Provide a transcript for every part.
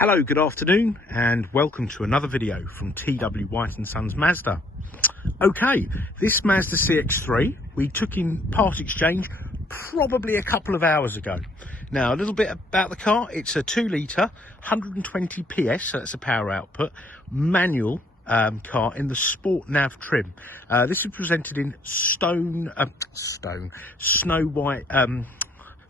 Hello, good afternoon, and welcome to another video from TW White & Sons Mazda. Okay, this Mazda CX-3 we took in part exchange probably a couple of hours ago. Now, a little bit about the car. It's a 2 litre, 120 PS, so that's a power output, manual car in the Sport Nav trim. This is presented in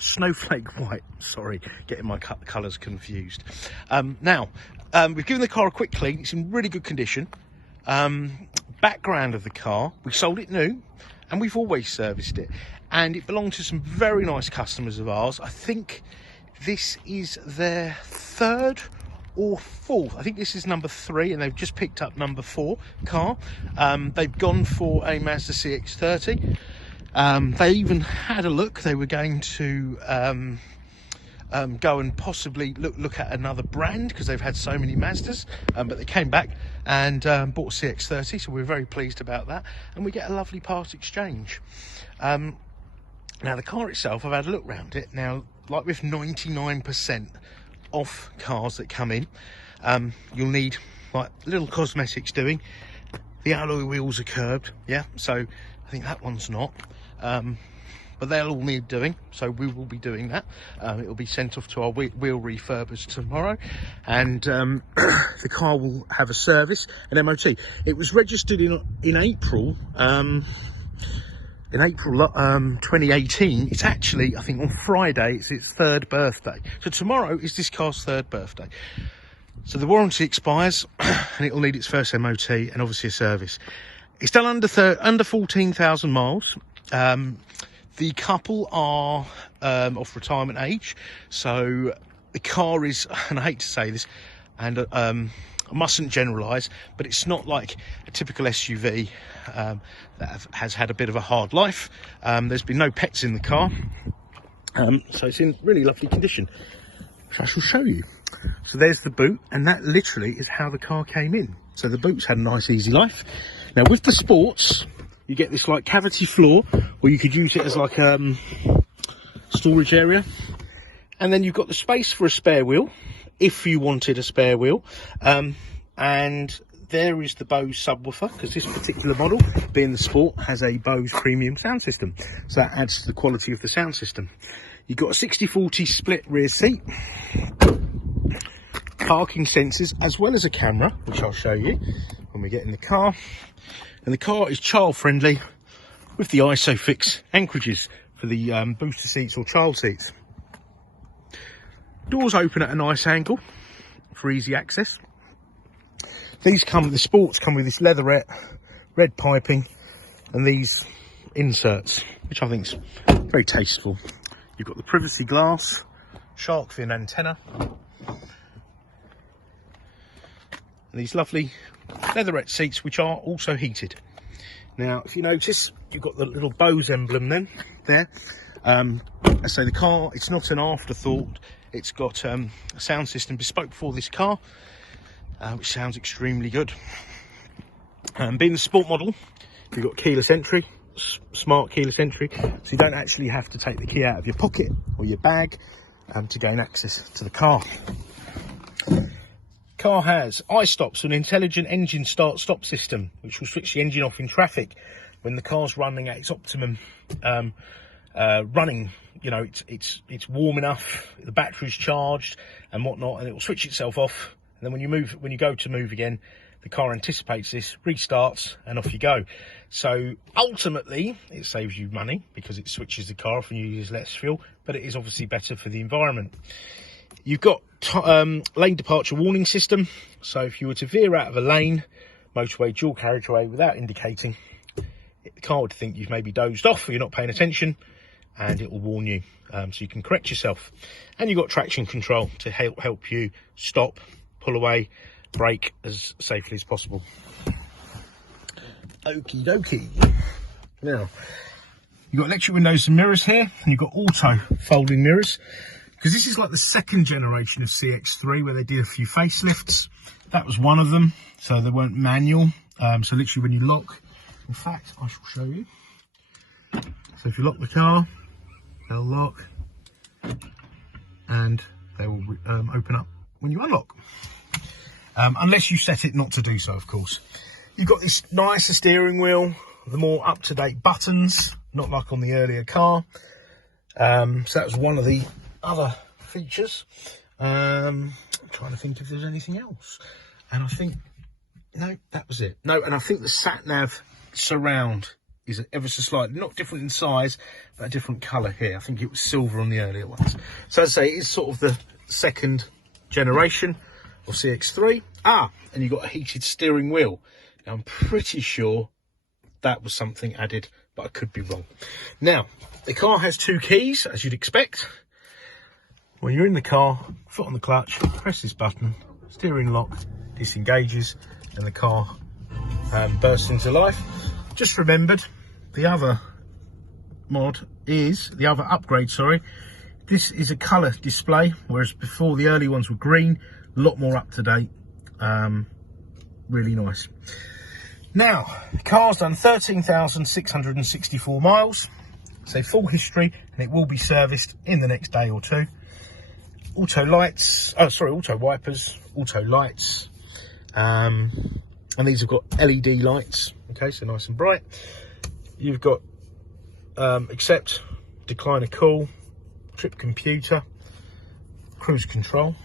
Snowflake White, sorry, getting my colours confused. We've given the car a quick clean. It's in really good condition. Background of the car, we sold it new and we've always serviced it, and it belonged to some very nice customers of ours. I think this is their third or fourth, I think this is number 3, and they've just picked up number 4 car. They've gone for a Mazda CX-3. They even had a look. They were going to go and possibly look at another brand because they've had so many Mazdas, but they came back and bought a CX-3, so we're very pleased about that, and we get a lovely part exchange. Now the car itself, I've had a look around it. Now, like with 99% of cars that come in, you'll need like little cosmetics doing. The alloy wheels are curbed, yeah, so I think that one's not. But they'll all need doing, so we will be doing that. It will be sent off to our wheel refurbers tomorrow, and the car will have a service, an MOT. It was registered in April 2018. It's actually, I think on Friday, it's its 3rd birthday. So tomorrow is this car's 3rd birthday. So the warranty expires and it will need its first MOT and obviously a service. It's done under 14,000 miles. The couple are of retirement age, so the car is, and I hate to say this, and I mustn't generalise, but it's not like a typical SUV that has had a bit of a hard life. There's been no pets in the car, so it's in really lovely condition, which I shall show you. So there's the boot, and that literally is how the car came in. So the boot's had a nice easy life. Now with the Sports, you get this like cavity floor, or you could use it as like a storage area. And then you've got the space for a spare wheel, if you wanted a spare wheel. And there is the BOSE subwoofer, because this particular model, being the Sport, has a BOSE premium sound system. So that adds to the quality of the sound system. You've got a 60-40 split rear seat, parking sensors, as well as a camera, which I'll show you when we get in the car. And the car is child friendly with the ISOFIX anchorages for the booster seats or child seats. Doors open at a nice angle for easy access. These the Sports come with this leatherette, red piping, and these inserts, which I think is very tasteful. You've got the privacy glass, shark fin antenna, and these lovely leatherette seats, which are also heated. Now, if you notice, you've got the little BOSE emblem then there. So the car, it's not an afterthought. It's got a sound system bespoke for this car, which sounds extremely good. Being the Sport model, you've got keyless entry, smart keyless entry, so you don't actually have to take the key out of your pocket or your bag to gain access to the car. Car has iStops, an intelligent engine start-stop system, which will switch the engine off in traffic when the car's running at its optimum running. You know, it's warm enough, the battery's charged and whatnot, and it will switch itself off. And then when you go to move again, the car anticipates this, restarts, and off you go. So ultimately, it saves you money because it switches the car off and you use less fuel, but it is obviously better for the environment. You've got lane departure warning system, so if you were to veer out of a lane, motorway, dual carriageway, without indicating, the car would think you've maybe dozed off or you're not paying attention, and it will warn you, so you can correct yourself. And you've got traction control to help you stop, pull away, brake as safely as possible. Okie dokie. Now, you've got electric windows and mirrors here, and you've got auto folding mirrors, because this is like the 2nd generation of CX-3 where they did a few facelifts. That was one of them, so they weren't manual. So literally when you lock, in fact, I shall show you. So if you lock the car, they'll lock and they will open up when you unlock. Unless you set it not to do so, of course. You've got this nicer steering wheel, the more up-to-date buttons, not like on the earlier car. So that was one of the other features. I'm trying to think if there's anything else. And I think, no, that was it. No, and I think the sat nav surround is ever so slightly, not different in size, but a different colour here. I think it was silver on the earlier ones. So as I say, it's sort of the second generation of CX-3. And you've got a heated steering wheel. Now, I'm pretty sure that was something added, but I could be wrong. Now, the car has 2 keys, as you'd expect. When you're in the car, foot on the clutch, press this button, steering lock disengages, and the car bursts into life. Just remembered, the other upgrade, sorry, this is a colour display, whereas before the early ones were green. A lot more up to date, really nice. Now, the car's done 13,664 miles, so full history, and it will be serviced in the next day or two. Auto lights, auto wipers, auto lights, and these have got LED lights, okay, so nice and bright. You've got accept, decline a call, trip computer, cruise control,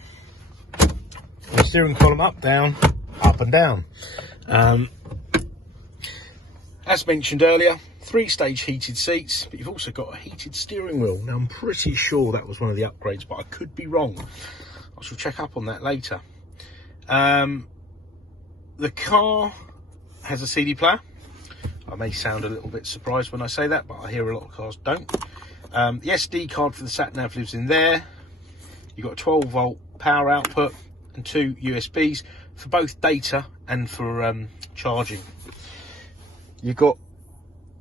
and the steering column up, down, up and down. As mentioned earlier, 3-stage heated seats, but you've also got a heated steering wheel. Now, I'm pretty sure that was one of the upgrades, but I could be wrong. I shall check up on that later. The car has a CD player. I may sound a little bit surprised when I say that, but I hear a lot of cars don't. The SD card for the sat-nav lives in there. You've got a 12-volt power output and 2 USBs for both data and for charging. You've got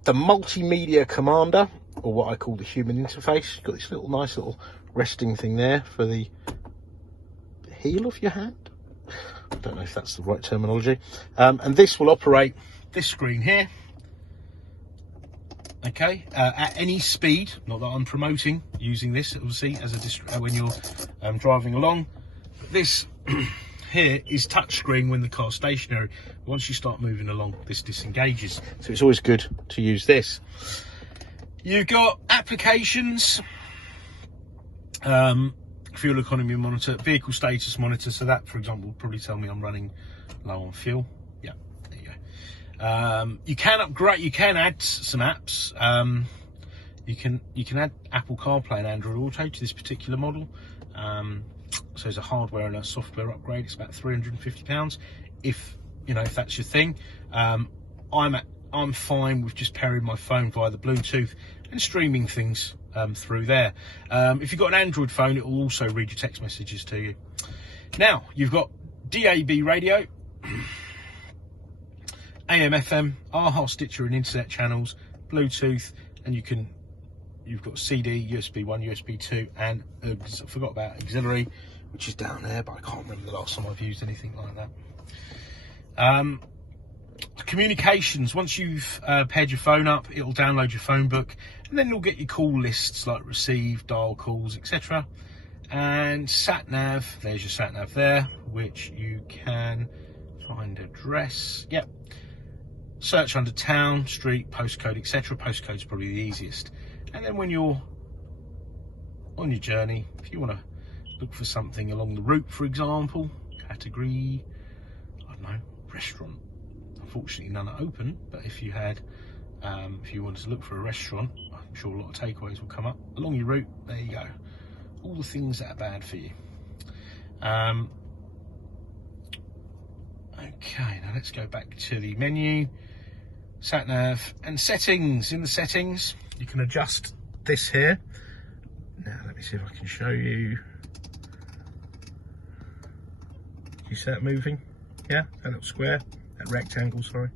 the multimedia commander, or what I call the human interface. You've got this little nice little resting thing there for the heel of your hand. I don't know if that's the right terminology. And this will operate this screen here. Okay, at any speed. Not that I'm promoting using this, obviously, as a when you're driving along. But this here is touchscreen when the car's stationary. Once you start moving along, this disengages. So it's always good to use this. You've got applications, fuel economy monitor, vehicle status monitor. So that, for example, will probably tell me I'm running low on fuel. Yeah, there you go. You can upgrade. You can add some apps. You can add Apple CarPlay and Android Auto to this particular model. So there's a hardware and a software upgrade. It's about £350 if that's your thing. I'm fine with just pairing my phone via the Bluetooth and streaming things through there. If you've got an Android phone, it will also read your text messages to you. Now you've got DAB radio, AM, FM, AHA, Stitcher and internet channels, Bluetooth, and you've got CD, USB 1, USB 2, and I forgot about auxiliary, which is down there, but I can't remember the last time I've used anything like that. Communications, once you've paired your phone up, it'll download your phone book, and then you'll get your call lists like receive, dial calls, etc. And sat nav, there's your sat nav there, which you can find address. Yep. Search under town, street, postcode, etc. Postcode's probably the easiest. And then when you're on your journey, if you want to look for something along the route, for example, category, I don't know, restaurant. Unfortunately, none are open, but if you had, if you wanted to look for a restaurant, I'm sure a lot of takeaways will come up along your route. There you go. All the things that are bad for you. Okay, now let's go back to the menu, sat nav and settings. In the settings, you can adjust this here. Now let me see if I can show you. You see that moving? Yeah, that little square, that rectangle, sorry.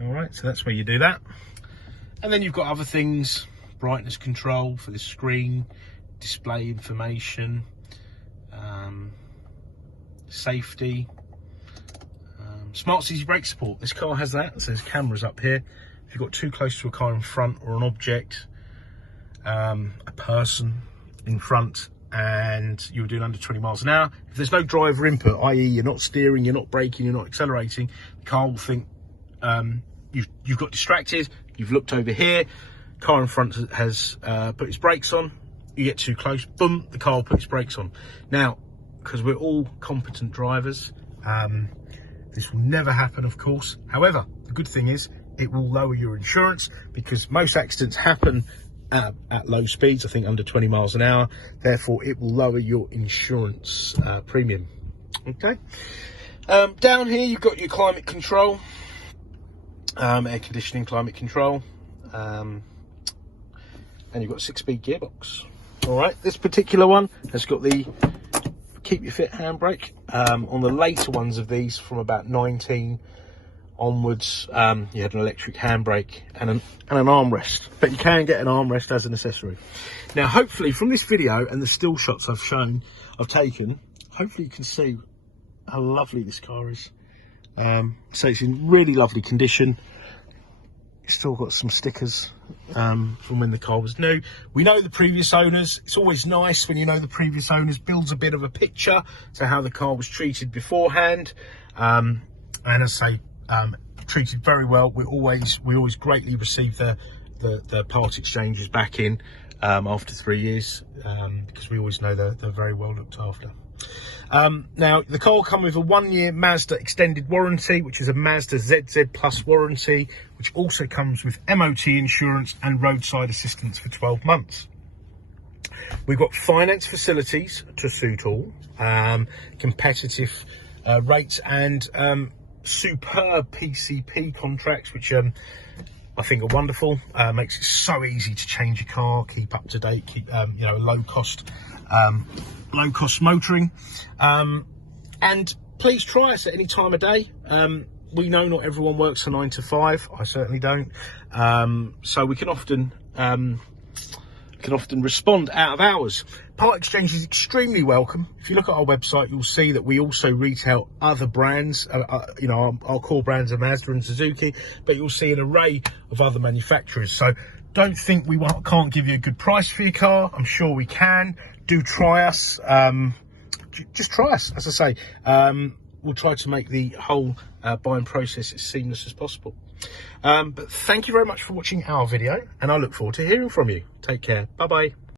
All right, so that's where you do that. And then you've got other things, brightness control for the screen, display information, safety, smart city brake support. This car has that. So there's cameras up here. If you've got too close to a car in front or an object, a person in front and you're doing under 20 miles an hour, if there's no driver input, i.e. you're not steering, you're not braking, you're not accelerating, the car will think you've got distracted, you've looked over here, car in front has put its brakes on, you get too close, boom, the car will put its brakes on. Now, because we're all competent drivers, this will never happen, of course. However, the good thing is it will lower your insurance, because most accidents happen at low speeds, I think under 20 miles an hour. Therefore, it will lower your insurance premium. Okay. Down here, you've got your climate control, air conditioning, climate control, and you've got a 6-speed gearbox. All right. This particular one has got the keep your fit handbrake. On the later ones of these, from about 19 onwards, you had an electric handbrake and an armrest, but you can get an armrest as an accessory. Now, hopefully from this video and the still shots I've taken, hopefully you can see how lovely this car is. So it's in really lovely condition. It's still got some stickers from when the car was new. We know the previous owners. It's always nice when you know the previous owners, builds a bit of a picture to how the car was treated beforehand. And as I say, treated very well. We always greatly receive the part exchanges back in after 3 years, because we always know they're very well looked after. Now, the car will come with a 1-year Mazda extended warranty, which is a Mazda ZZ Plus warranty, which also comes with MOT insurance and roadside assistance for 12 months. We've got finance facilities to suit all, competitive rates, and superb PCP contracts, which I think are wonderful. Makes it so easy to change your car, keep up to date, keep you know, low cost motoring, and please try us at any time of day. We know not everyone works a 9 to 5. I certainly don't, so we can often respond out of hours. Part exchange is extremely welcome. If you look at our website, you'll see that we also retail other brands. You know, our core brands are Mazda and Suzuki, but you'll see an array of other manufacturers. So don't think we can't give you a good price for your car. I'm sure we can. Do try us. Just try us. As I say, we'll try to make the whole buying process as seamless as possible. But thank you very much for watching our video, and I look forward to hearing from you. Take care. Bye bye.